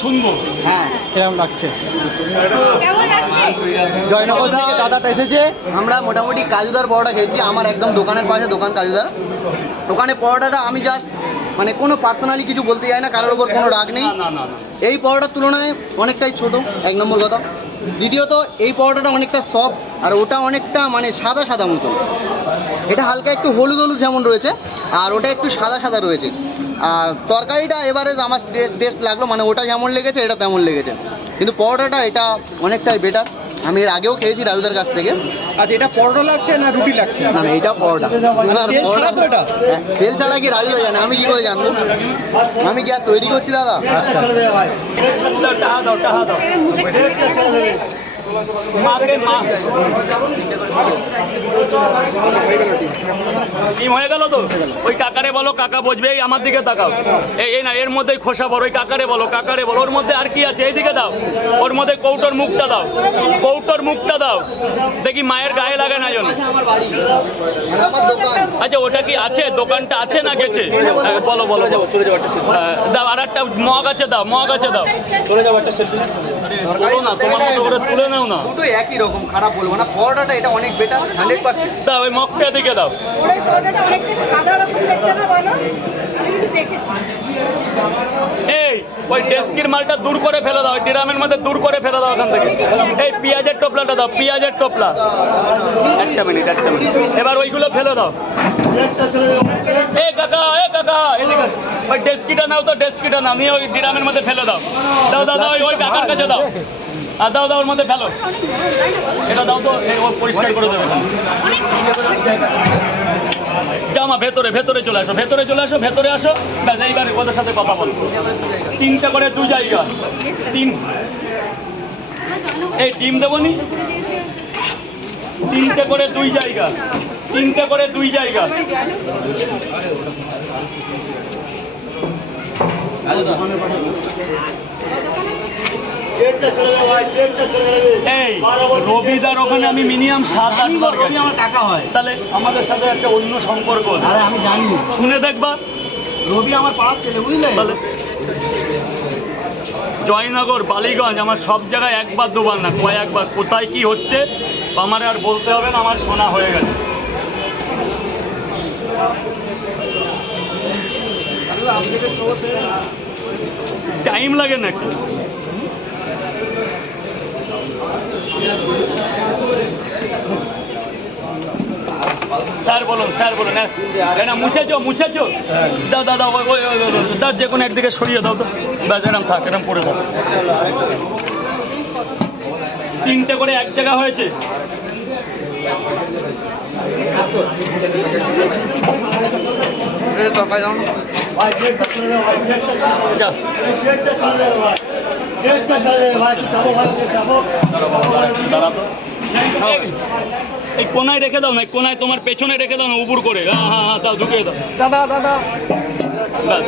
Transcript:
শুনবো। হ্যাঁ, কিরকম লাগছে? কেমন লাগছে? জয়নগর থেকে দাদাটা এসেছে। আমরা মোটামুটি কাজুদার পরোটা খেয়েছি। আমার একদম দোকানের পাশে দোকান কাজুদার। দোকানে পরোটাটা আমি জাস্ট মানে কোনো পার্সোনালি কিছু বলতে চাই না, কারোর ওপর কোনো রাগ নেই। না না না না। এই পরোটার তুলনায় অনেকটাই ছোট, এক নম্বর কথা। দ্বিতীয়ত এই পরোটাটা অনেকটা সফট, আর ওটা অনেকটা মানে সাদা সাদা মতো। এটা হালকা একটু হলুদ হলুদ যেমন রয়েছে, আর ওটা একটু সাদা সাদা রয়েছে। আর তরকারিটা এভারেজ আমার টেস্ট লাগলো, মানে ওটা যেমন লেগেছে এটা তেমন লেগেছে। কিন্তু পরোটাটা এটা অনেকটাই বেটার। আমি এর আগেও খেয়েছি রাজুদার কাছ থেকে। আচ্ছা, এটা পরোটা লাগছে না রুটি লাগছে? না না, এটা পরোটা। তেল ছাড়া তো এটা? হ্যাঁ, তেল ছাড়া কি রাজুদা জানে, আমি কি করে জানবো? আমি কি আর তৈরি করছি দাদা? টাহা দাও, টাহা দাও। মাকে মা ডিম হয়ে গেল তো? ওই কাকারে বলো, কাকা বুঝবে। এই আমার দিকে তাকাও। এই না, এর মধ্যেই খোসা বড়। ওই কাকারে বলো, কাকারে বলো। ওর মধ্যে আর কি আছে? এইদিকে দাও। ওর মধ্যে কৌটোর মুখটা দাও, কৌটোর মুখটা দাও। দেখি মায়ের গায়ে লাগে না যেন। আমার দোকান। আচ্ছা, ওটা কি আছে? দোকানটা আছে না গেছে? বলো বলো। দাও, আর একটা মগ আছে, দাও মগ আছে, দাও। চলে যাবো একটা সেলফি। না, তোমার মতো করে তুলে নাও না। দুটোই একই রকম, খারাপ বলবো না। পরোটাটা এটা অনেক বেটার, 100%। দাও ওই মগটা দিকে দাও। ওই পরোটাটা অনেকটা সাদা রকম দেখতে না, বলো? আমি কিন্তু দেখেছি। এই ওই ডেস্কির মালটা দূর করে ফেলে দাও, ওই ড্রামের মধ্যে দূর করে ফেলে দাও এখান থেকে। এই পেঁয়াজের টোপলাটা দাও, পেঁয়াজের টোপলা। একটা মিনিট। এবার ওইগুলো ফেলে দাও। এ কাকা, এদিকে ওই ডেস্কিটা নাও তো, ডেস্কিটা নাও, নিয়ে ওই ড্রামের মধ্যে ফেলে দাও। দাও দাও দাও, ওই কাকার কাছে দাও। আর দাও দাও, ওর মধ্যে ফেলো। এটা দাও তো, ও পরিষ্কার করে দেবে। জামা ভেতরে ভেতরে চলে আসো, ভেতরে চলে আসো, ভেতরে আসো। ব্যাস, এইবার ওদের সাথে কথা বলো। 3টে করে 2 জায়গা। 3 এই ডিম দেবো নি? 3টে করে 2 জায়গা, 3টে করে 2 জায়গা। এই রবিদার ওখানে আমি মিনিমাম 7-8 বার গেছি। আমার টাকা হয়। তাহলে আমাদের সাথে একটা অন্য সম্পর্ক আছে। আরে আমি জানি, শুনে দেখবা। রবি আমার পাড়ার ছেলে, বুঝলে? তাহলে জয়নগর, বালিগঞ্জ, আমার সব জায়গায় একবার দুবার না, কয়েকবার। কোথায় কি হচ্ছে আমার আর বলতে হবে না, আমার শোনা হয়ে গেছে। টাইম লাগে নাকি? স্যার বলুন, স্যার বলুন। না, মুছেছো? দাও দাও দাও, ওই দাও, যে কোনো একদিকে সরিয়ে দাও তো। ব্যাস, এরম থাক, এরম পড়ে দাও। 3টে করে এক জায়গা হয়েছে। এই কোনায় রেখে দাও না, কোনায় তোমার পেছনে রেখে দাও না, উবুর করে। হ্যাঁ হ্যাঁ হ্যাঁ, দাও, ঢুকিয়ে দাও। দাদা ব্যাস।